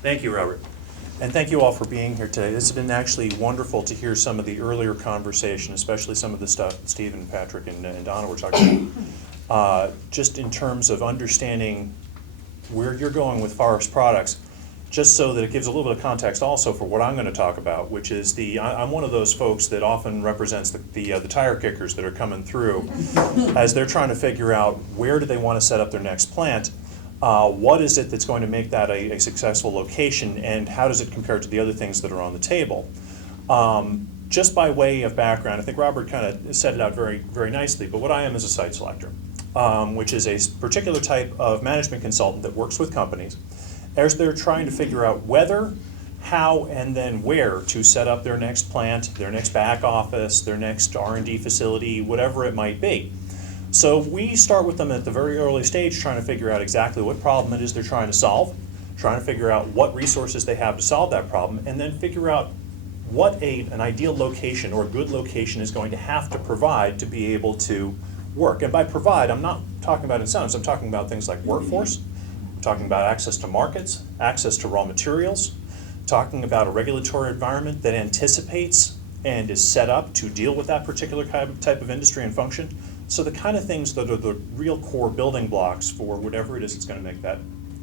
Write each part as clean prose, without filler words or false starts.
Thank you, Robert. And thank you all for being here today. It's been actually wonderful to hear some of the earlier conversation, especially some of the stuff that Steve and Patrick and Donna were talking about. Just in terms of understanding where you're going with Forest Products, just so that it gives a little bit of context also for what I'm going to talk about, which is I'm one of those folks that often represents the tire kickers that are coming through as they're trying to figure out where do they want to set up their next plant. What is it that's going to make that a successful location, and how does it compare to the other things that are on the table? Just by way of background, I think Robert kind of set it out very, very nicely, but what I am is a site selector, which is a particular type of management consultant that works with companies as they're trying to figure out whether, how, and then where to set up their next plant, their next back office, their next R&D facility, whatever it might be. So we start with them at the very early stage trying to figure out exactly what problem it is they're trying to solve, trying to figure out what resources they have to solve that problem, and then figure out what an ideal location or a good location is going to have to provide to be able to work. And by provide, I'm not talking about incentives, I'm talking about things like workforce, I'm talking about access to markets, access to raw materials, talking about a regulatory environment that anticipates and is set up to deal with that particular type of industry and function. So the kind of things that are the real core building blocks for whatever it is that's going to make that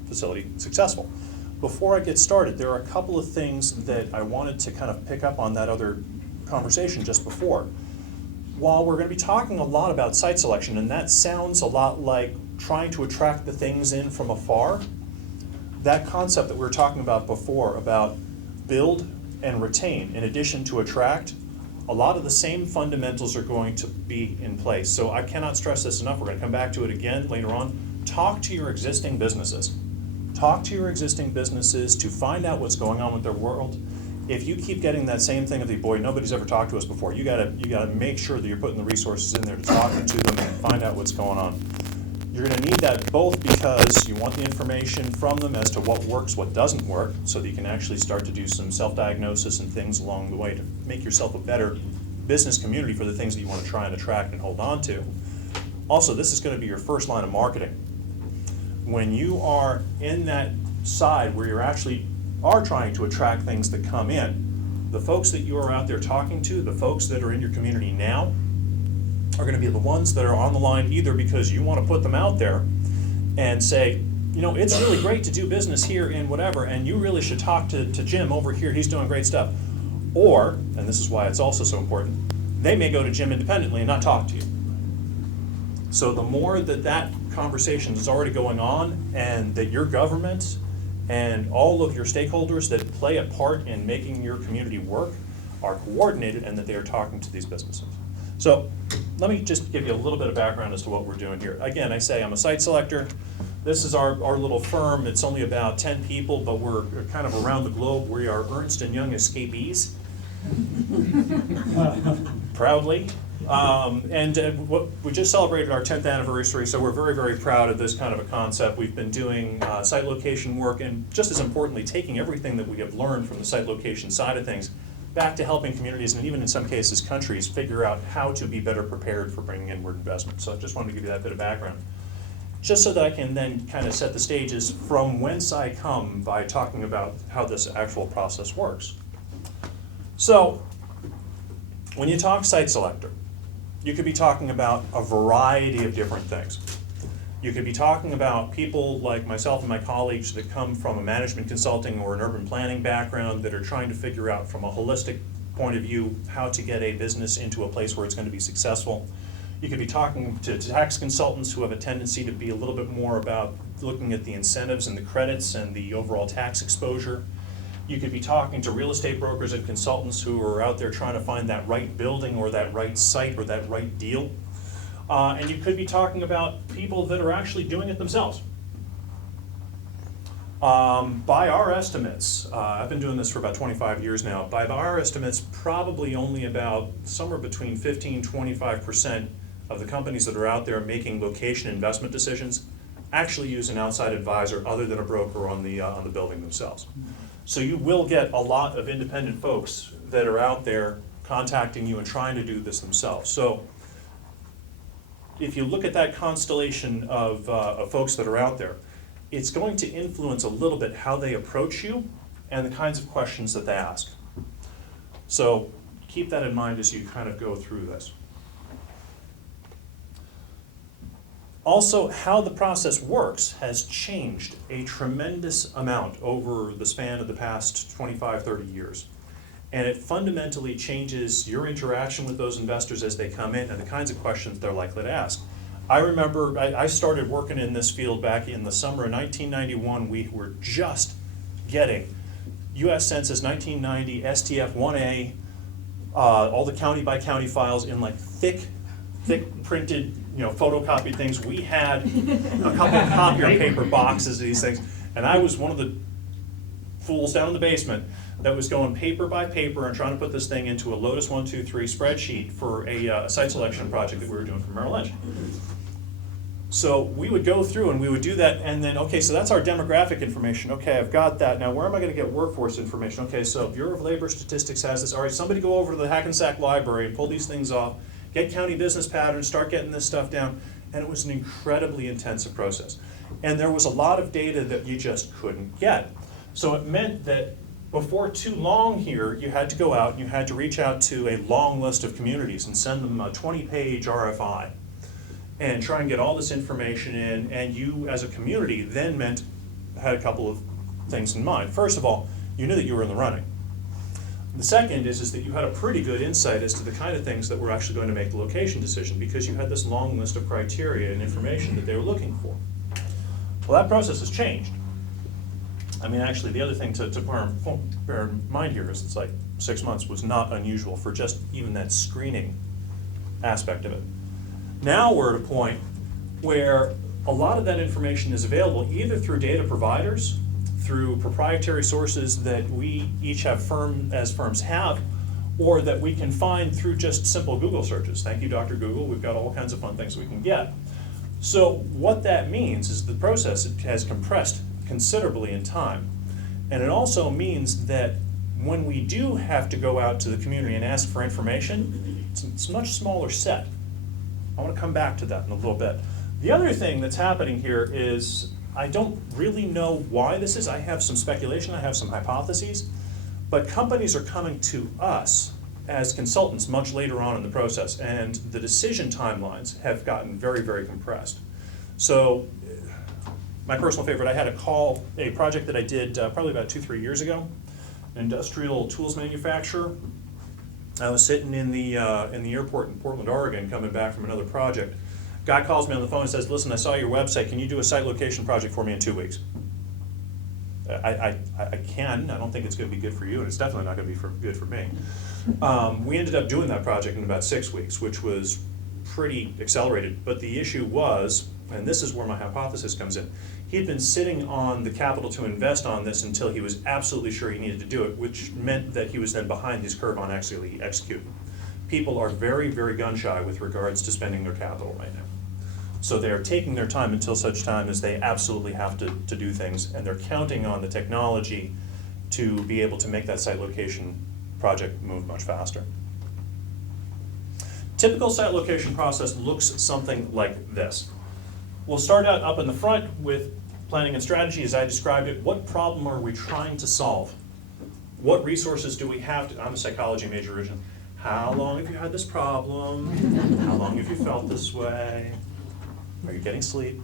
facility successful. Before I get started, there are a couple of things that I wanted to kind of pick up on that other conversation just before. While we're going to be talking a lot about site selection, and that sounds a lot like trying to attract the things in from afar, that concept that we were talking about before, about build and retain in addition to attract, a lot of the same fundamentals are going to be in place. So I cannot stress this enough. We're going to come back to it again later on. Talk to your existing businesses. Talk to your existing businesses to find out what's going on with their world. If you keep getting that same thing of the, boy, nobody's ever talked to us before, you gotta make sure that you're putting the resources in there to talk to them and find out what's going on. You're going to need that both because you want the information from them as to what works, what doesn't work, so that you can actually start to do some self-diagnosis and things along the way to make yourself a better business community for the things that you want to try and attract and hold on to. Also, this is going to be your first line of marketing. When you are in that side where you're actually trying to attract things that come in, the folks that you are out there talking to, the folks that are in your community now, are going to be the ones that are on the line either because you want to put them out there and say, you know, it's really great to do business here in whatever, and you really should talk to Jim over here, he's doing great stuff. Or, and this is why it's also so important, they may go to Jim independently and not talk to you. So the more that conversation is already going on, and that your government and all of your stakeholders that play a part in making your community work are coordinated and that they are talking to these businesses. So let me just give you a little bit of background as to what we're doing here. Again, I say I'm a site selector. This is our little firm. It's only about 10 people, but we're kind of around the globe. We are Ernst & Young escapees, proudly. We just celebrated our 10th anniversary, so we're very, very proud of this kind of a concept. We've been doing site location work, and just as importantly, taking everything that we have learned from the site location side of things back to helping communities, and even in some cases countries, figure out how to be better prepared for bringing inward investment. So I just wanted to give you that bit of background, just so that I can then kind of set the stages from whence I come by talking about how this actual process works. So when you talk site selector, you could be talking about a variety of different things. You could be talking about people like myself and my colleagues that come from a management consulting or an urban planning background that are trying to figure out from a holistic point of view how to get a business into a place where it's going to be successful. You could be talking to tax consultants who have a tendency to be a little bit more about looking at the incentives and the credits and the overall tax exposure. You could be talking to real estate brokers and consultants who are out there trying to find that right building or that right site or that right deal. And you could be talking about people that are actually doing it themselves. By our estimates, I've been doing this for about 25 years now, by our estimates, probably only about somewhere between 15-25% of the companies that are out there making location investment decisions actually use an outside advisor other than a broker on the building themselves. So you will get a lot of independent folks that are out there contacting you and trying to do this themselves. So if you look at that constellation of folks that are out there, it's going to influence a little bit how they approach you and the kinds of questions that they ask. So keep that in mind as you kind of go through this. Also, how the process works has changed a tremendous amount over the span of the past 25, 30 years. And it fundamentally changes your interaction with those investors as they come in and the kinds of questions they're likely to ask. I remember I started working in this field back in the summer of 1991. We were just getting US Census 1990, STF 1A, all the county by county files in like thick printed, photocopied things. We had a couple of copier paper boxes of these things, and I was one of the fools down in the basement that was going paper by paper and trying to put this thing into a Lotus 123 spreadsheet for a site selection project that we were doing for Merrill Lynch. So we would go through and we would do that, and then, okay, so that's our demographic information. Okay, I've got that. Now, where am I going to get workforce information? Okay, so Bureau of Labor Statistics has this. All right, somebody go over to the Hackensack Library and pull these things off, get county business patterns, start getting this stuff down, and it was an incredibly intensive process. And there was a lot of data that you just couldn't get. So it meant that before too long here, you had to go out and you had to reach out to a long list of communities and send them a 20-page RFI and try and get all this information in, and you as a community then had a couple of things in mind. First of all, you knew that you were in the running. The second is that you had a pretty good insight as to the kind of things that were actually going to make the location decision, because you had this long list of criteria and information that they were looking for. Well, that process has changed. I mean, actually, the other thing to bear in mind here is it's like 6 months was not unusual for just even that screening aspect of it. Now we're at a point where a lot of that information is available either through data providers, through proprietary sources that we each have firms have, or that we can find through just simple Google searches. Thank you, Dr. Google. We've got all kinds of fun things we can get. So what that means is the process has compressed considerably in time. And it also means that when we do have to go out to the community and ask for information, it's a much smaller set. I want to come back to that in a little bit. The other thing that's happening here is I don't really know why this is. I have some speculation, I have some hypotheses, but companies are coming to us as consultants much later on in the process, and the decision timelines have gotten very, very compressed. So my personal favorite, I had a project that I did probably about 2-3 years ago, an industrial tools manufacturer. I was sitting in the airport in Portland, Oregon, coming back from another project. Guy calls me on the phone and says, listen, I saw your website, can you do a site location project for me in 2 weeks? I can. I don't think it's going to be good for you, and it's definitely not going to be good for me. We ended up doing that project in about 6 weeks, which was pretty accelerated. But the issue was, and this is where my hypothesis comes in, he had been sitting on the capital to invest on this until he was absolutely sure he needed to do it, which meant that he was then behind his curve on actually executing. People are very, very gun shy with regards to spending their capital right now. So they are taking their time until such time as they absolutely have to do things, and they're counting on the technology to be able to make that site location project move much faster. Typical site location process looks something like this. We'll start out up in the front with planning and strategy as I described it. What problem are we trying to solve? What resources do we have to, I'm a psychology major originally. How long have you had this problem? How long have you felt this way? Are you getting sleep?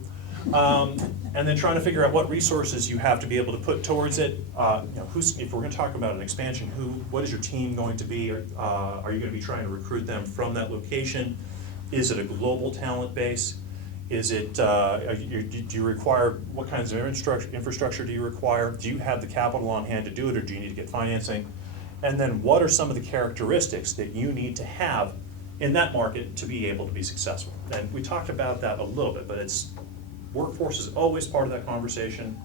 And then trying to figure out what resources you have to be able to put towards it. If we're going to talk about an expansion, what is your team going to be? Are you going to be trying to recruit them from that location? Is it a global talent base? Is it, do you require, what kinds of infrastructure do you require? Do you have the capital on hand to do it, or do you need to get financing? And then what are some of the characteristics that you need to have in that market to be able to be successful? And we talked about that a little bit, but workforce is always part of that conversation,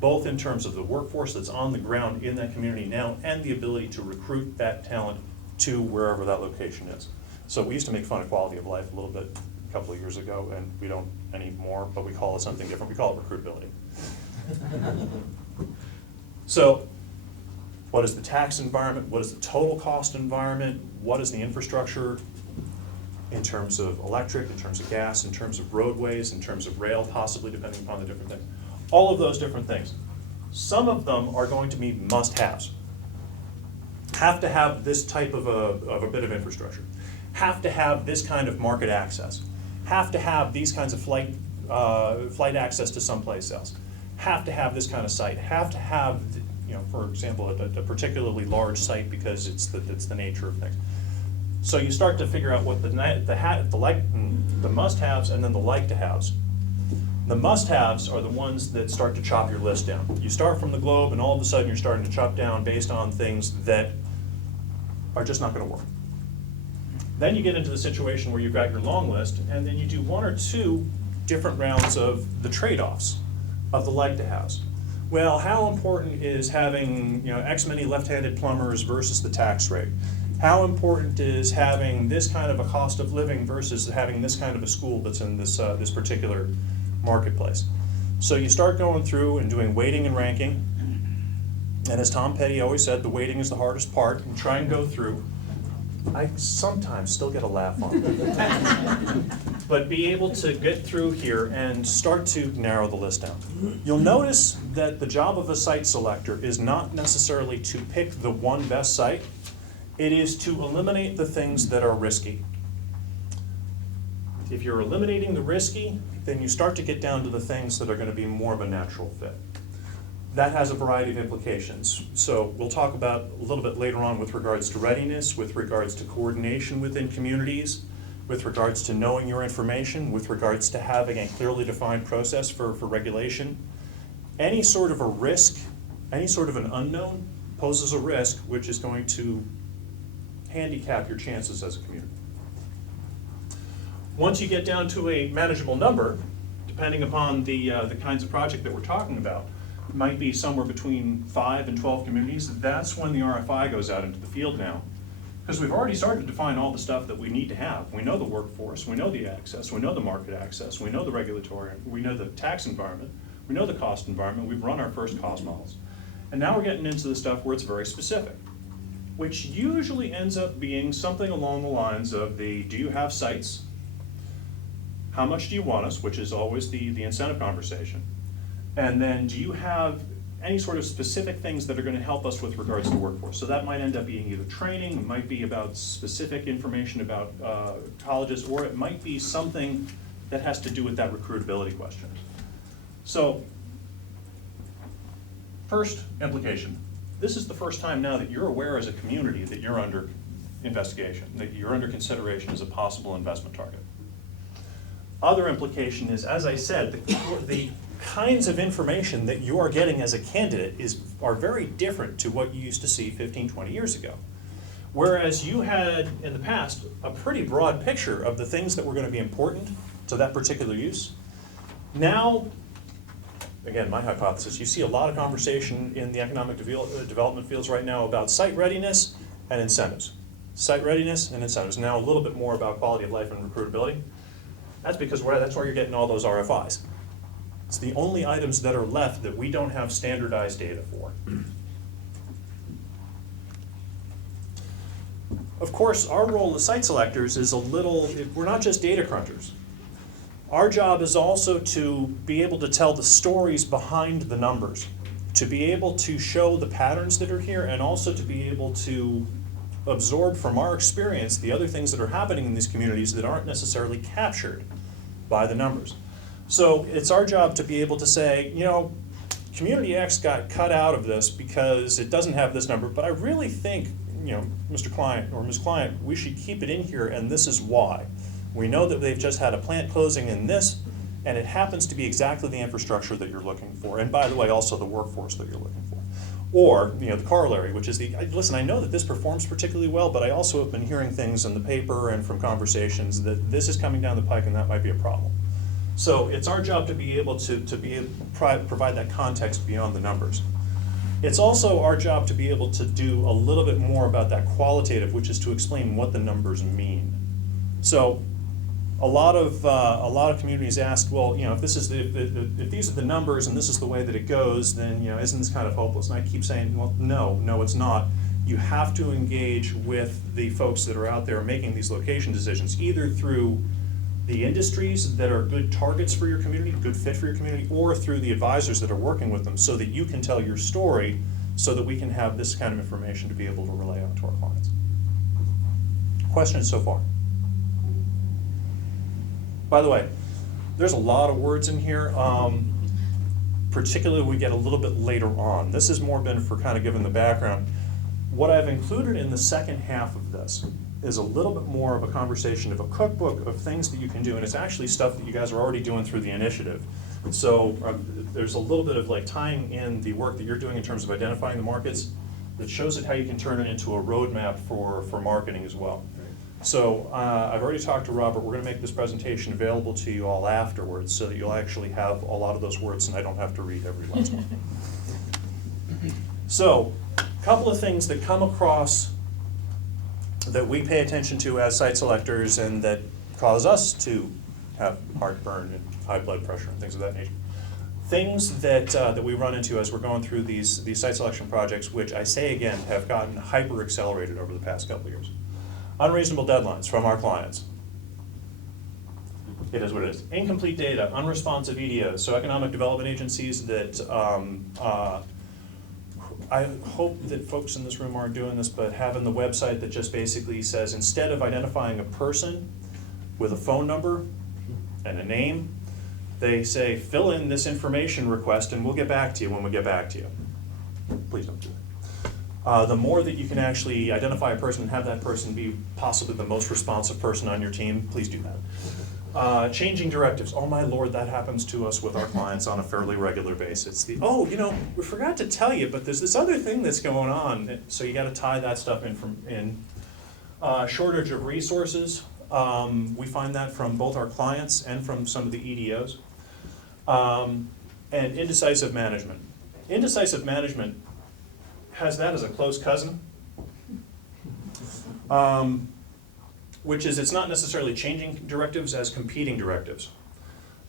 both in terms of the workforce that's on the ground in that community now and the ability to recruit that talent to wherever that location is. So we used to make fun of quality of life a little bit a couple of years ago, and we don't anymore, but we call it something different. We call it recruitability. So what is the tax environment? What is the total cost environment? What is the infrastructure in terms of electric, in terms of gas, in terms of roadways, in terms of rail, possibly, depending upon the different things? All of those different things. Some of them are going to be must-haves. Have to have this type of a bit of infrastructure. Have to have this kind of market access. Have to have these kinds of flight access to someplace else. Have to have this kind of site. Have to have, for example, a particularly large site because it's the nature of things. So you start to figure out what the must-haves and then the like-to-haves. The must-haves are the ones that start to chop your list down. You start from the globe and all of a sudden you're starting to chop down based on things that are just not going to work. Then you get into the situation where you've got your long list and then you do one or two different rounds of the trade-offs of the like-to-haves. Well, how important is having X many left-handed plumbers versus the tax rate? How important is having this kind of a cost of living versus having this kind of a school that's in this particular marketplace? So you start going through and doing weighting and ranking. And as Tom Petty always said, the weighting is the hardest part. And try and go through. I sometimes still get a laugh on it. But be able to get through here and start to narrow the list down. You'll notice that the job of a site selector is not necessarily to pick the one best site. It is to eliminate the things that are risky. If you're eliminating the risky, then you start to get down to the things that are going to be more of a natural fit. That has a variety of implications. So we'll talk about a little bit later on with regards to readiness, with regards to coordination within communities, with regards to knowing your information, with regards to having a clearly defined process for regulation. Any sort of a risk, any sort of an unknown poses a risk which is going to handicap your chances as a community. Once you get down to a manageable number, depending upon the kinds of project that we're talking about, it might be somewhere between 5 and 12 communities. That's when the RFI goes out into the field now. Because we've already started to define all the stuff that we need to have. We know the workforce, we know the access, we know the market access, we know the regulatory, we know the tax environment, we know the cost environment, we've run our first cost models. And now we're getting into the stuff where it's very specific, which usually ends up being something along the lines of do you have sites? How much do you want us, which is always the incentive conversation. And then do you have any sort of specific things that are going to help us with regards to workforce? So that might end up being either training, it might be about specific information about colleges, or it might be something that has to do with that recruitability question. So, first implication. This is the first time now that you're aware as a community that you're under investigation, that you're under consideration as a possible investment target. Other implication is, as I said, the kinds of information that you are getting as a candidate are very different to what you used to see 15, 20 years ago. Whereas you had, in the past, a pretty broad picture of the things that were going to be important to that particular use. Now, again, my hypothesis, you see a lot of conversation in the economic development fields right now about site readiness and incentives. Site readiness and incentives. Now a little bit more about quality of life and recruitability. That's because that's where you're getting all those RFIs. It's the only items that are left that we don't have standardized data for. Of course, our role as site selectors is we're not just data crunchers. Our job is also to be able to tell the stories behind the numbers, to be able to show the patterns that are here, and also to be able to absorb from our experience the other things that are happening in these communities that aren't necessarily captured by the numbers. So it's our job to be able to say, Community X got cut out of this because it doesn't have this number, but I really think, Mr. Client or Ms. Client, we should keep it in here, and this is why. We know that they've just had a plant closing in this, and it happens to be exactly the infrastructure that you're looking for, and by the way, also the workforce that you're looking for. Or, the corollary, which is listen, I know that this performs particularly well, but I also have been hearing things in the paper and from conversations that this is coming down the pike and that might be a problem. So it's our job to be able to provide that context beyond the numbers. It's also our job to be able to do a little bit more about that qualitative, which is to explain what the numbers mean. So a lot of communities ask, well, if these are the numbers and this is the way that it goes, then isn't this kind of hopeless? And I keep saying, well, no, it's not. You have to engage with the folks that are out there making these location decisions, either through the industries that are good targets for your community, good fit for your community, or through the advisors that are working with them so that you can tell your story so that we can have this kind of information to be able to relay on to our clients. Questions so far? By the way, there's a lot of words in here, particularly we get a little bit later on. This has more been for kind of giving the background. What I've included in the second half of this is a little bit more of a conversation of a cookbook of things that you can do, and it's actually stuff that you guys are already doing through the initiative. So there's a little bit of like tying in the work that you're doing in terms of identifying the markets that shows it how you can turn it into a roadmap for marketing as well. So I've already talked to Robert. We're going to make this presentation available to you all afterwards so that you'll actually have a lot of those words and I don't have to read every last one. So a couple of things that come across that we pay attention to as site selectors and that cause us to have heartburn and high blood pressure and things of that nature. Things that we run into as we're going through these site selection projects, which I say again have gotten hyper accelerated over the past couple of years. Unreasonable deadlines from our clients. It is what it is. Incomplete data, unresponsive EDOs, so economic development agencies that, I hope that folks in this room aren't doing this, but having the website that just basically says, instead of identifying a person with a phone number and a name, they say, fill in this information request and we'll get back to you when we get back to you. Please don't do that. The more that you can actually identify a person and have that person be possibly the most responsive person on your team, please do that. Changing directives. Oh my Lord, that happens to us with our clients on a fairly regular basis. We forgot to tell you, but there's this other thing that's going on. So you got to tie that stuff in. Shortage of resources. We find that from both our clients and from some of the EDOs. And indecisive management. Indecisive management has that as a close cousin, which is it's not necessarily changing directives as competing directives.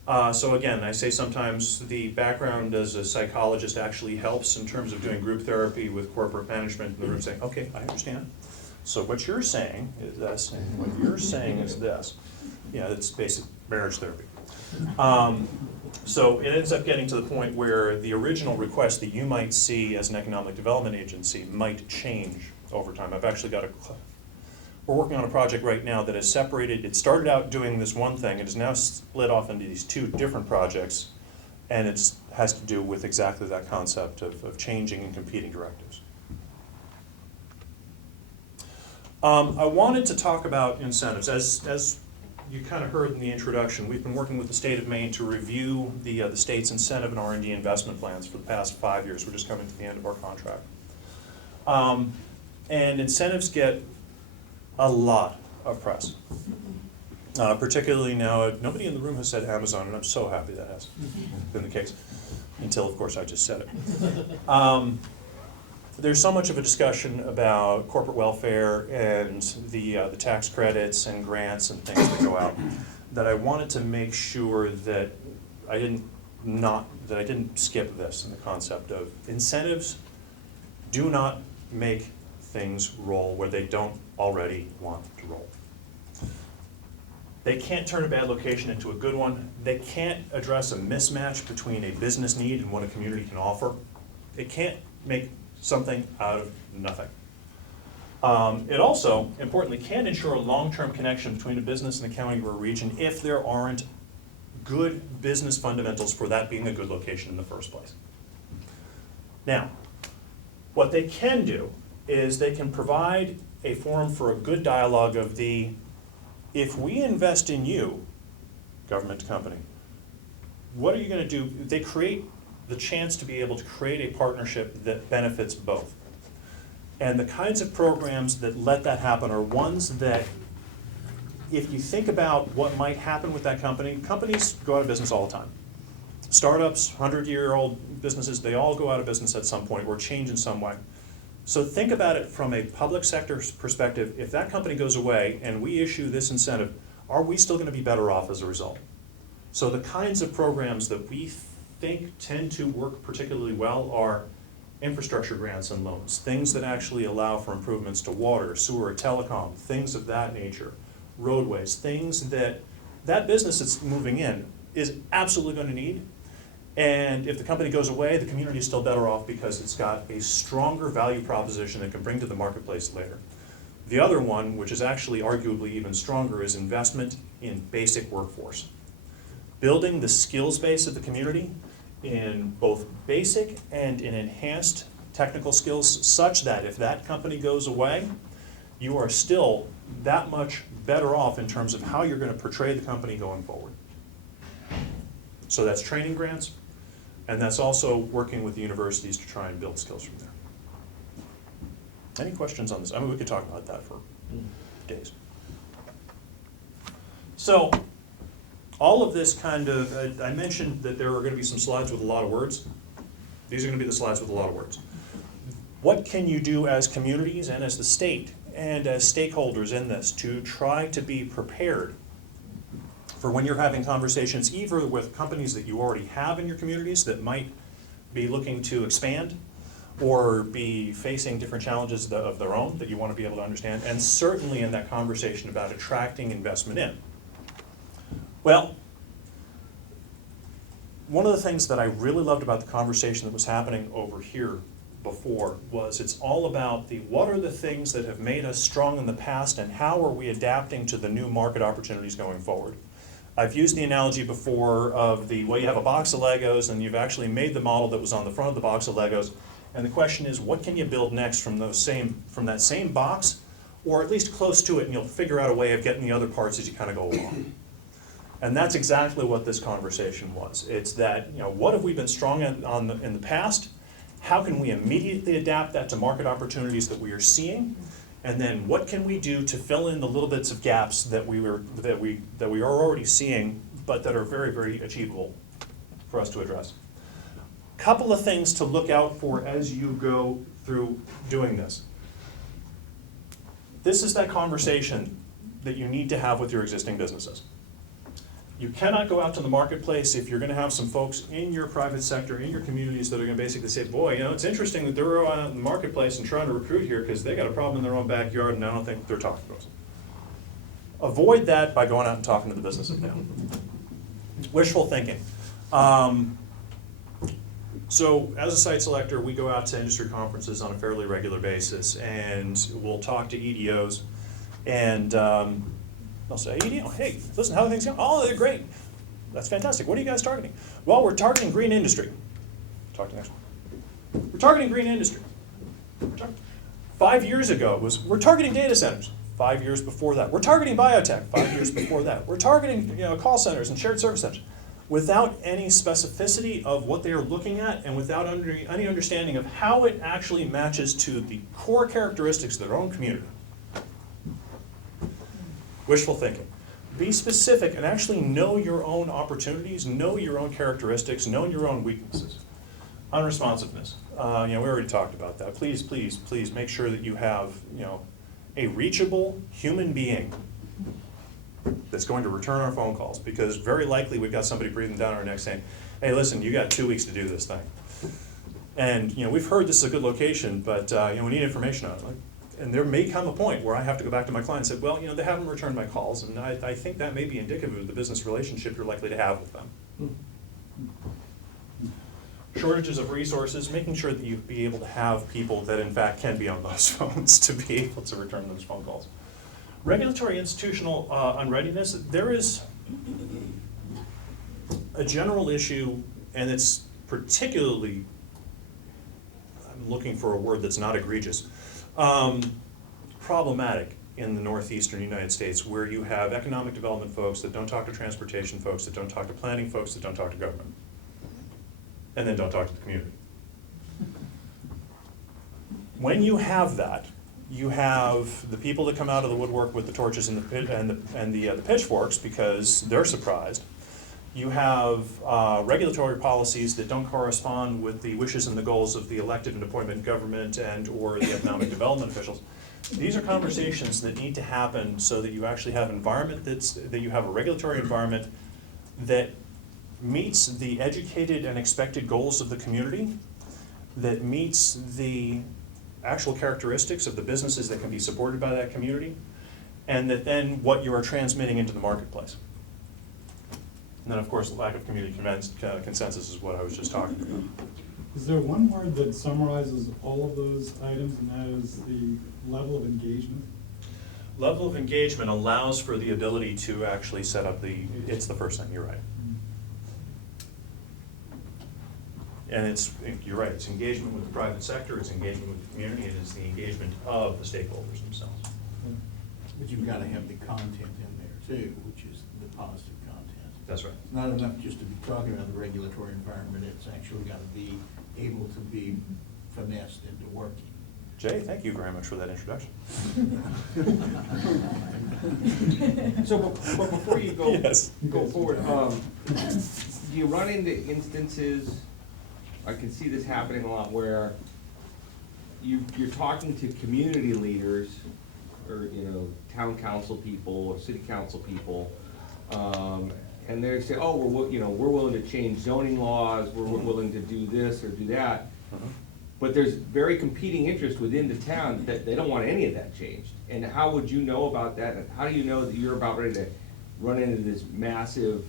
So again, I say sometimes the background as a psychologist actually helps in terms of doing group therapy with corporate management in the room saying, okay, I understand. So what you're saying is this, and what you're saying is this. Yeah, it's basic marriage therapy. So it ends up getting to the point where the original request that you might see as an economic development agency might change over time. I've actually got we're working on a project right now that is separated. It started out doing this one thing. It is now split off into these two different projects, and it has to do with exactly that concept of changing and competing directives. I wanted to talk about incentives. As you kind of heard in the introduction, we've been working with the state of Maine to review the state's incentive and R&D investment plans for the past 5 years. We're just coming to the end of our contract. And incentives get a lot of press, particularly now. Nobody in the room has said Amazon, and I'm so happy that has been the case, until, of course, I just said it. There's so much of a discussion about corporate welfare and the tax credits and grants and things that go out that I wanted to make sure that I didn't skip this in the concept of incentives do not make things roll where they don't already want to roll. They can't turn a bad location into a good one. They can't address a mismatch between a business need and what a community can offer. It can't make something out of nothing. It also, importantly, can ensure a long-term connection between a business and a county or a region if there aren't good business fundamentals for that being a good location in the first place. Now, what they can do is they can provide a forum for a good dialogue of if we invest in you, government to company, what are you going to do? They create the chance to be able to create a partnership that benefits both. And the kinds of programs that let that happen are ones that, if you think about what might happen with that company, companies go out of business all the time. Startups, 100-year-old businesses, they all go out of business at some point or change in some way. So think about it from a public sector perspective. If that company goes away and we issue this incentive, are we still going to be better off as a result? So the kinds of programs that we think tend to work particularly well are infrastructure grants and loans, things that actually allow for improvements to water, sewer, telecom, things of that nature, roadways, things that that business that's moving in is absolutely going to need. And if the company goes away, the community is still better off because it's got a stronger value proposition it can bring to the marketplace later. The other one, which is actually arguably even stronger, is investment in basic workforce. Building the skills base of the community in both basic and in enhanced technical skills such that if that company goes away, you are still that much better off in terms of how you're going to portray the company going forward. So that's training grants, and that's also working with the universities to try and build skills from there. Any questions on this? I mean, we could talk about that for days. So, all of this kind of, I mentioned that there are going to be some slides with a lot of words. These are going to be the slides with a lot of words. What can you do as communities and as the state and as stakeholders in this to try to be prepared for when you're having conversations either with companies that you already have in your communities that might be looking to expand or be facing different challenges of their own that you want to be able to understand, and certainly in that conversation about attracting investment in. Well, one of the things that I really loved about the conversation that was happening over here before was it's all about what are the things that have made us strong in the past and how are we adapting to the new market opportunities going forward. I've used the analogy before of you have a box of Legos and you've actually made the model that was on the front of the box of Legos, and the question is, what can you build next from that same box, or at least close to it, and you'll figure out a way of getting the other parts as you kind of go along. And that's exactly what this conversation was. It's that, what have we been strong in the past? How can we immediately adapt that to market opportunities that we are seeing? And then what can we do to fill in the little bits of gaps that we are already seeing, but that are very, very achievable for us to address? Couple of things to look out for as you go through doing this. This is that conversation that you need to have with your existing businesses. You cannot go out to the marketplace if you're going to have some folks in your private sector, in your communities that are going to basically say, boy, it's interesting that they're out in the marketplace and trying to recruit here because they got a problem in their own backyard and I don't think they're talking to us. Avoid that by going out and talking to the businesses now. Wishful thinking. So as a site selector, we go out to industry conferences on a fairly regular basis and we'll talk to EDOs and they'll say, hey, listen, how are things going? Oh, they're great. That's fantastic. What are you guys targeting? Well, we're targeting green industry. Talk to the next one. We're targeting green industry. 5 years ago, we're targeting data centers. 5 years before that. We're targeting biotech. 5 years before that. We're targeting call centers and shared service centers. Without any specificity of what they are looking at and without any understanding of how it actually matches to the core characteristics of their own community. Wishful thinking. Be specific and actually know your own opportunities, know your own characteristics, know your own weaknesses. Unresponsiveness. We already talked about that. Please, please, please make sure that you have, a reachable human being that's going to return our phone calls, because very likely we've got somebody breathing down our neck saying, hey, listen, you got 2 weeks to do this thing. And we've heard this is a good location, but we need information on it. And there may come a point where I have to go back to my client and say, well, they haven't returned my calls, and I think that may be indicative of the business relationship you're likely to have with them. Shortages of resources, making sure that you be able to have people that in fact can be on those phones to be able to return those phone calls. Regulatory institutional unreadiness, there is a general issue, and it's particularly, I'm looking for a word that's not egregious, problematic in the northeastern United States, where you have economic development folks that don't talk to transportation folks, that don't talk to planning folks, that don't talk to government, and then don't talk to the community. When you have that, you have the people that come out of the woodwork with the torches and the pitchforks because they're surprised. You have regulatory policies that don't correspond with the wishes and the goals of the elected and appointed government and or the economic development officials. These are conversations that need to happen so that you actually have an environment that you have a regulatory environment that meets the educated and expected goals of the community, that meets the actual characteristics of the businesses that can be supported by that community, and that then what you are transmitting into the marketplace. And then, of course, lack of community consensus is what I was just talking about. Is there one word that summarizes all of those items, and that is the level of engagement? Level of engagement allows for the ability to actually set up it's the first thing, you're right. And you're right, it's engagement with the private sector, it's engagement with the community, and it's the engagement of the stakeholders themselves. But you've got to have the content in there too, which is the positive content. That's right. It's not enough just to be talking about the regulatory environment, it's actually got to be able to be finessed into working. Jay, thank you very much for that introduction. So, but before you go, Yes. go forward, do you run into instances, I can see this happening a lot, where you're talking to community leaders, or, town council people, or city council people, and they say, oh, we're willing to change zoning laws, we're willing to do this or do that. But there's very competing interest within the town that they don't want any of that changed. And how would you know about that? And how do you know that you're about ready to run into this massive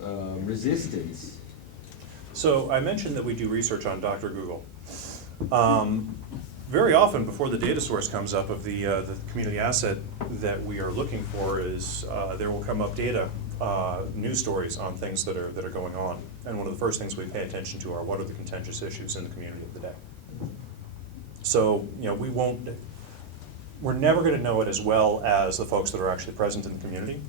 resistance? So I mentioned that we do research on Dr. Google. Very often, before the data source comes up of the community asset that we are looking for, is there will come up data, news stories on things that are going on. And one of the first things we pay attention to are what are the contentious issues in the community of the day. So we're never going to know it as well as the folks that are actually present in the community,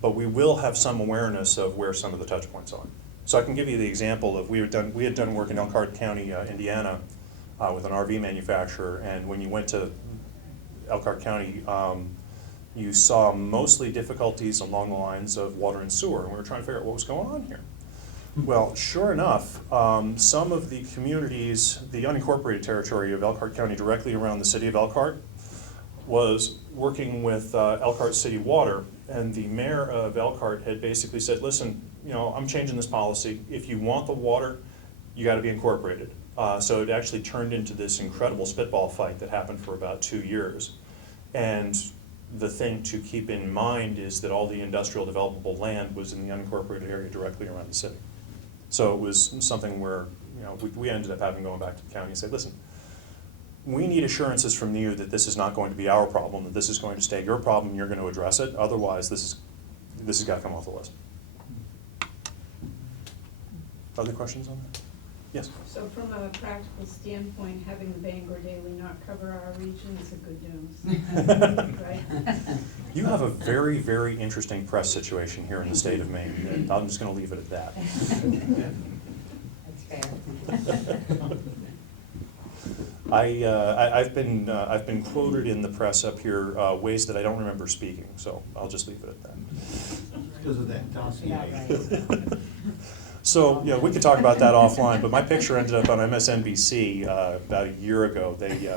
but we will have some awareness of where some of the touch points are. So I can give you the example of we had done work in Elkhart County, Indiana, with an RV manufacturer, and when you went to Elkhart County, you saw mostly difficulties along the lines of water and sewer, and we were trying to figure out what was going on here. Well, sure enough, some of the communities, the unincorporated territory of Elkhart County directly around the city of Elkhart, was working with Elkhart City Water, and the mayor of Elkhart had basically said, listen, I'm changing this policy. If you want the water, you got to be incorporated. So it actually turned into this incredible spitball fight that happened for about 2 years. And the thing to keep in mind is that all the industrial developable land was in the unincorporated area directly around the city. So it was something where we ended up having going back to the county and say, listen, we need assurances from you that this is not going to be our problem, that this is going to stay your problem, you're going to address it. Otherwise, this has got to come off the list. Other questions on that? Yes. So from a practical standpoint, having the Bangor Daily not cover our region is a good news, right? You have a very, very interesting press situation here in the state of Maine, and I'm just going to leave it at that. That's fair. I've been quoted in the press up here ways that I don't remember speaking, so I'll just leave it at that. Because of that dossier. Yeah, right. So, we could talk about that offline, but my picture ended up on MSNBC about a year ago. They,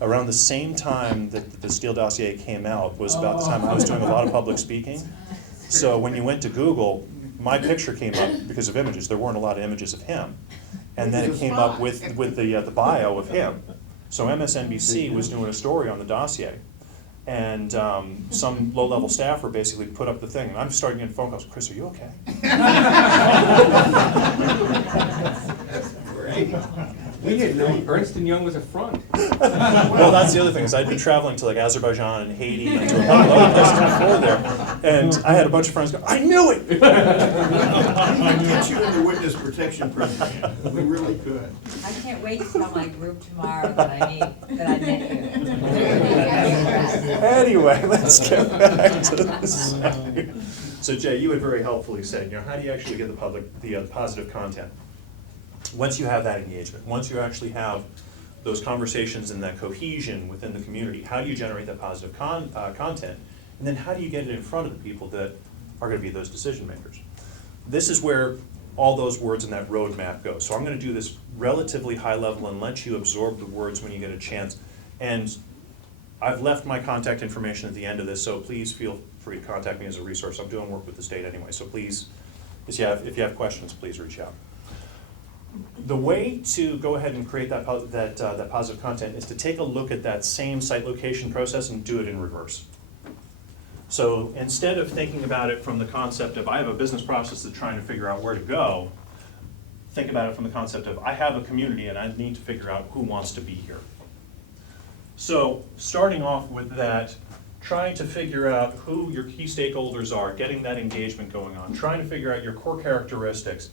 around the same time that the Steele dossier came out was about the time I was doing a lot of public speaking. So when you went to Google, my picture came up because of images. There weren't a lot of images of him. And then it came up with the bio of him. So MSNBC was doing a story on the dossier. And some low-level staffer basically put up the thing. And I'm starting getting phone calls. Chris, are you okay? That's great. We didn't know Ernst & Young was a front. Well, that's the other thing, is I'd been traveling to like Azerbaijan and Haiti and to a couple other places before there. And I had a bunch of friends go, I knew it! We could get you in the witness protection program. We really could. I can't wait to tell my group tomorrow that I met you. Anyway, let's get back to this. So Jay, you had very helpfully said, how do you actually get the public the positive content? Once you have that engagement, once you actually have those conversations and that cohesion within the community, how do you generate that positive content? And then how do you get it in front of the people that are going to be those decision makers? This is where all those words in that roadmap go. So I'm going to do this relatively high level and let you absorb the words when you get a chance. And I've left my contact information at the end of this, so please feel free to contact me as a resource. I'm doing work with the state anyway, so please, if you have questions, please reach out. The way to go ahead and create that positive content is to take a look at that same site location process and do it in reverse. So instead of thinking about it from the concept of I have a business process that's trying to figure out where to go, think about it from the concept of I have a community and I need to figure out who wants to be here. So starting off with that, trying to figure out who your key stakeholders are, getting that engagement going on, trying to figure out your core characteristics,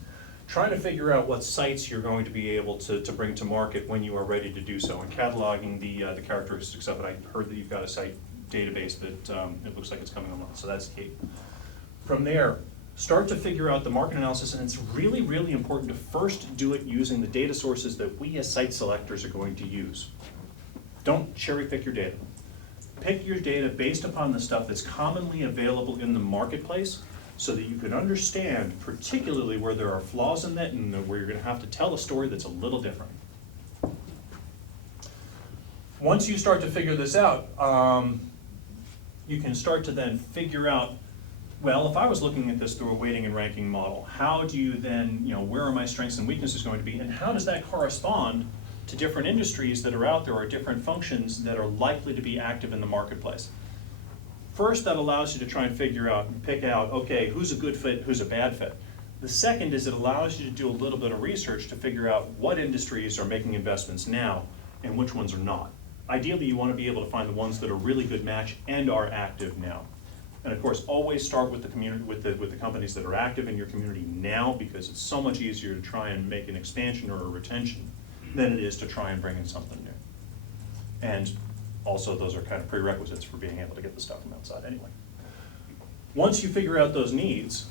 trying to figure out what sites you're going to be able to bring to market when you are ready to do so, and cataloging the characteristics of it. I heard that you've got a site database that it looks like it's coming along, so that's key. From there, start to figure out the market analysis, and it's really, really important to first do it using the data sources that we as site selectors are going to use. Don't cherry pick your data. Pick your data based upon the stuff that's commonly available in the marketplace so that you can understand particularly where there are flaws in that and where you're going to have to tell a story that's a little different. Once you start to figure this out, you can start to then figure out, well, if I was looking at this through a weighting and ranking model, how do you then, where are my strengths and weaknesses going to be, and how does that correspond to different industries that are out there or different functions that are likely to be active in the marketplace? First, that allows you to try and figure out and pick out, okay, who's a good fit, who's a bad fit. The second is it allows you to do a little bit of research to figure out what industries are making investments now and which ones are not. Ideally, you want to be able to find the ones that are really good match and are active now. And of course, always start with the community, with the companies that are active in your community now, because it's so much easier to try and make an expansion or a retention than it is to try and bring in something new. And also, those are kind of prerequisites for being able to get the stuff from outside anyway. Once you figure out those needs,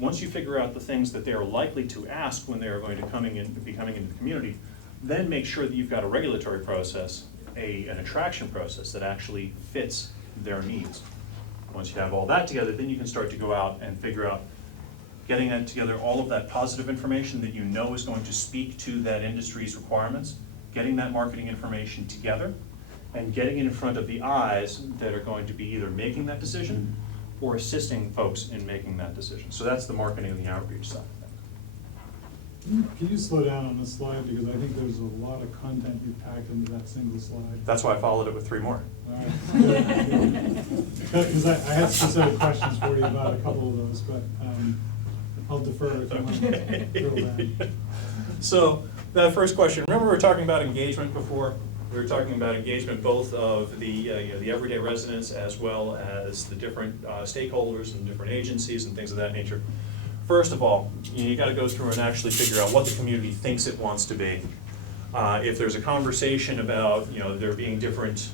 once you figure out the things that they are likely to ask when they are going to be coming into the community, then make sure that you've got a regulatory process, an attraction process that actually fits their needs. Once you have all that together, then you can start to go out and figure out, getting that together, all of that positive information that you know is going to speak to that industry's requirements, getting that marketing information together, and getting it in front of the eyes that are going to be either making that decision or assisting folks in making that decision. So that's the marketing and the outreach side of things. Can you slow down on this slide, because I think there's a lot of content you've packed into that single slide. That's why I followed it with 3 more. All right. Because I have specific questions for you about a couple of those, but I'll defer if you want to drill down. So that first question, remember we were talking about engagement before? We were talking about engagement both of the everyday residents as well as the different stakeholders and different agencies and things of that nature. First of all, you got to go through and actually figure out what the community thinks it wants to be. If there's a conversation about there being different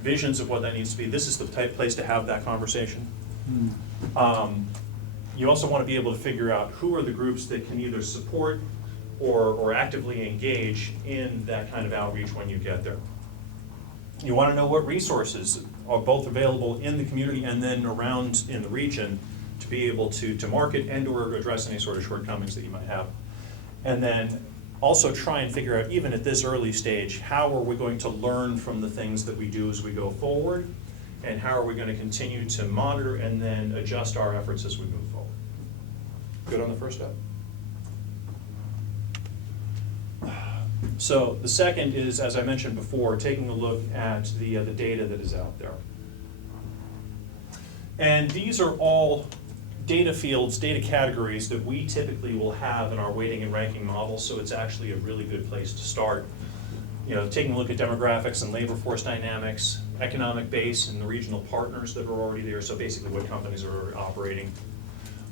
visions of what that needs to be, this is the type place to have that conversation. You also want to be able to figure out who are the groups that can either support or actively engage in that kind of outreach when you get there. You want to know what resources are both available in the community and then around in the region to be able to market and or address any sort of shortcomings that you might have. And then also try and figure out, even at this early stage, how are we going to learn from the things that we do as we go forward, and how are we going to continue to monitor and then adjust our efforts as we move forward. Good on the first step? So the second is, as I mentioned before, taking a look at the data that is out there. And these are all data fields, data categories that we typically will have in our weighting and ranking model, so it's actually a really good place to start. Taking a look at demographics and labor force dynamics, economic base and the regional partners that are already there, so basically what companies are operating.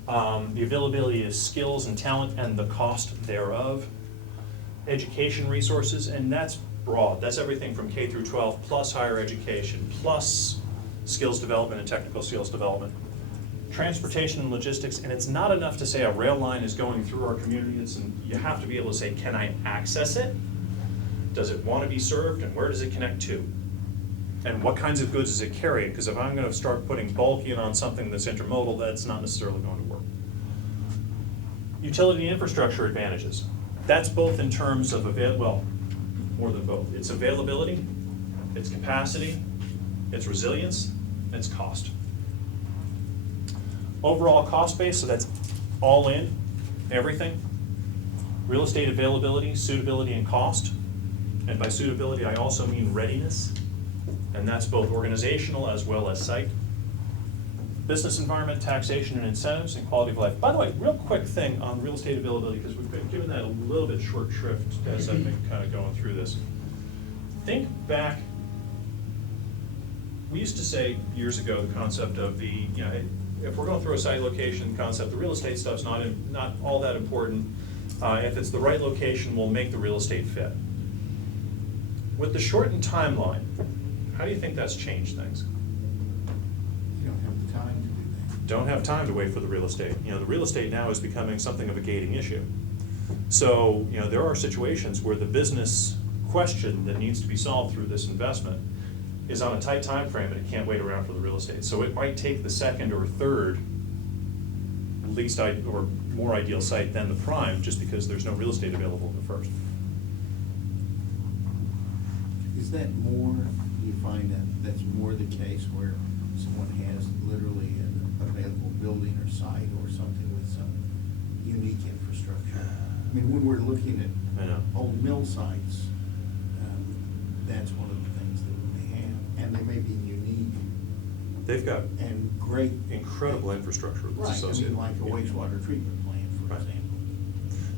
The availability of skills and talent and the cost thereof. Education resources, and that's broad. That's everything from K through 12 plus higher education plus skills development and technical skills development. Transportation and logistics, and it's not enough to say a rail line is going through our community. You have to be able to say, can I access it? Does it want to be served, and where does it connect to? And what kinds of goods is it carrying? Because if I'm going to start putting bulk in on something that's intermodal, that's not necessarily going to work. Utility and infrastructure advantages. That's both in terms of more than both. It's availability, it's capacity, it's resilience, and it's cost. Overall cost base, so that's all in, everything. Real estate availability, suitability, and cost. And by suitability, I also mean readiness, and that's both organizational as well as site. business environment, taxation and incentives, and quality of life. By the way, real quick thing on real estate availability, because we've been given that a little bit short shrift as I've been kind of going through this. Think back, we used to say years ago, the concept of the, if we're going through a site location concept, the real estate stuff's not all that important. If it's the right location, we'll make the real estate fit. With the shortened timeline, how do you think that's changed things? You don't have the time to do that. Don't have time to wait for the real estate. The real estate now is becoming something of a gating issue. So, there are situations where the business question that needs to be solved through this investment is on a tight time frame and it can't wait around for the real estate. So it might take the second or third or more ideal site than the prime, just because there's no real estate available at the first. Is that more, you find that that's more the case where someone has literally an available building or site or something with some unique infrastructure? I mean, when we're looking I at know. old mill sites, that's one of the things that we may have, and they may be unique They've got and great. incredible infrastructure that's Right, I associated. mean, like a Yeah. wastewater treatment plant, for Right. example.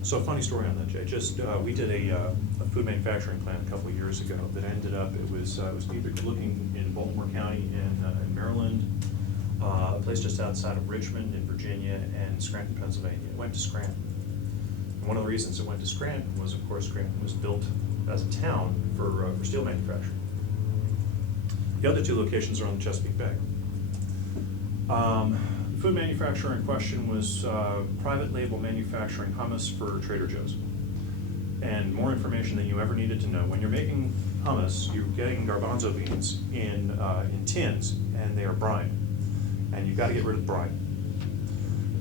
So a funny story on that, Jay. Just we did a food manufacturing plant a couple of years ago that ended up, it was either looking in Baltimore County in Maryland, a place just outside of Richmond in Virginia, and Scranton, Pennsylvania. It went to Scranton. And one of the reasons it went to Scranton was, of course, Scranton was built as a town for steel manufacturing. The other two locations are on the Chesapeake Bay. The food manufacturer in question was private label manufacturing hummus for Trader Joe's. And more information than you ever needed to know. When you're making hummus, you're getting garbanzo beans in tins, and they are brine. And you've got to get rid of the brine.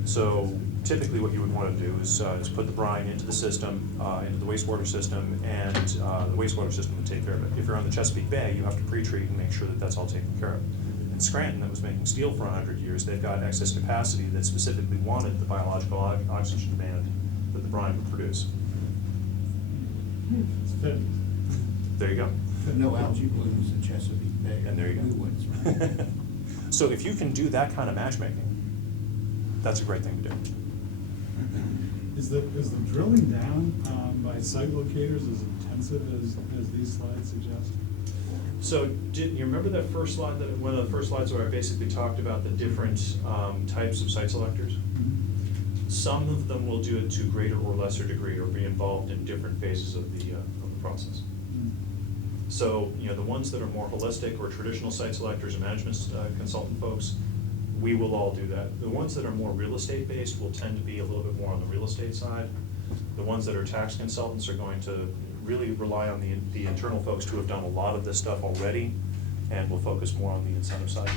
So typically what you would want to do is put the brine into the system, into the wastewater system, and the wastewater system would take care of it. If you're on the Chesapeake Bay, you have to pre-treat and make sure that that's all taken care of. In Scranton, that was making steel for 100 years, they've got excess capacity that specifically wanted the biological oxygen demand that the brine would produce. It's fit. There you go. But no algae blooms in Chesapeake Bay. And there you go. New ones, right? So if you can do that kind of matchmaking, that's a great thing to do. Is the drilling down by site locators as intensive as these slides suggest? So did you remember that first slide, one of the first slides where I basically talked about the different types of site selectors? Some of them will do it to greater or lesser degree or be involved in different phases of the process. So, the ones that are more holistic or traditional site selectors and management consultant folks, we will all do that. The ones that are more real estate based will tend to be a little bit more on the real estate side. The ones that are tax consultants are going to really rely on the internal folks who have done a lot of this stuff already, and will focus more on the incentive side.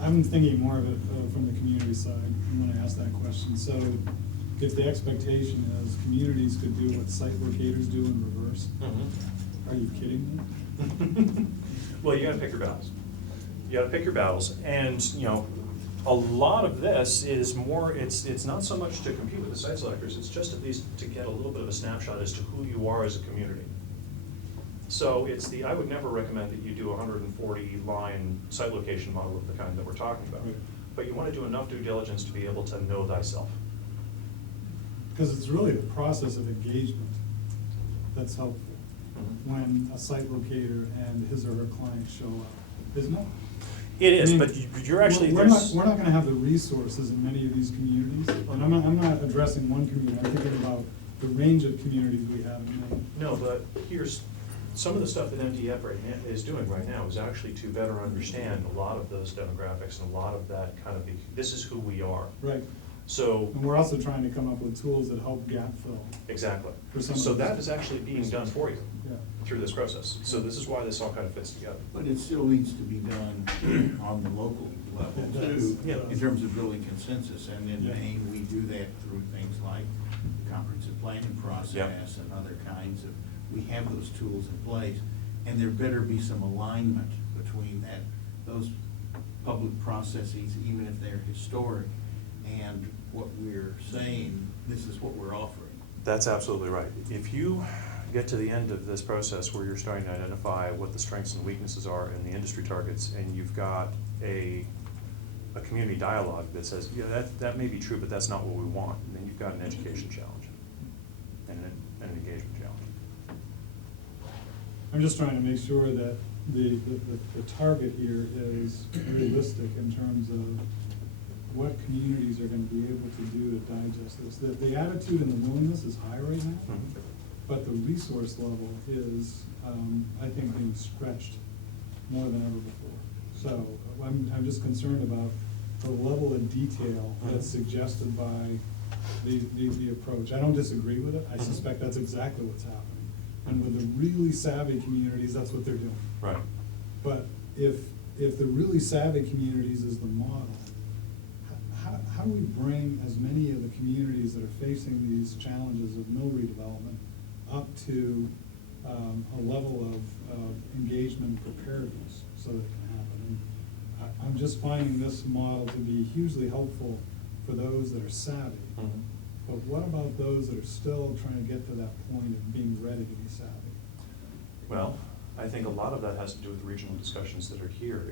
I'm thinking more of it from the community side when I ask that question. So if the expectation is communities could do what site locators do in reverse, are you kidding me? Well, you gotta pick your battles. You gotta pick your battles, and, a lot of this is more, it's not so much to compete with the site selectors, it's just at least to get a little bit of a snapshot as to who you are as a community. So I would never recommend that you do a 140-line site location model of the kind that we're talking about. Right. But you wanna do enough due diligence to be able to know thyself. Because it's really the process of engagement that's helpful when a site locator and his or her client show up, isn't it? It is, I mean, but you're actually, We're not gonna have the resources in many of these communities, and I'm not addressing one community, I'm thinking about the range of communities we have in Maine. No, but here's, some of the stuff that MDF is doing right now is actually to better understand a lot of those demographics and a lot of that kind of, this is who we are. Right, So, and we're also trying to come up with tools that help gap fill. exactly. For some So of that those. is actually being done for you Yeah. through this process. So this is why this all kind of fits together. But it still needs to be done on the local level It does. too, Yeah. in terms of building consensus. And in Yeah. Maine, we do that through things like comprehensive planning process and other kinds of, we have those tools in place. And there better be some alignment between those public processes, even if they're historic, and what we're saying, this is what we're offering. That's absolutely right. If you get to the end of this process where you're starting to identify what the strengths and weaknesses are in the industry targets, and you've got a a community dialogue that says, yeah, that may be true, but that's not what we want, and then you've got an education challenge and an engagement challenge. I'm just trying to make sure that the target here is realistic in terms of what communities are gonna be able to do to digest this. The attitude and the willingness is high right now, Mhm. but the resource level is, I think, being stretched more than ever before. So I'm just concerned about the level of detail that's suggested by the approach. I don't disagree with it. I suspect that's exactly what's happening. And with the really savvy communities, that's what they're doing. Right. But if the really savvy communities is the model, how do we bring as many of the communities that are facing these challenges of mill redevelopment up to a level of engagement and preparedness so that it can happen? And I'm just finding this model to be hugely helpful for those that are savvy. Mhm. But what about those that are still trying to get to that point of being ready to be savvy? Well, I think a lot of that has to do with the regional discussions that are here.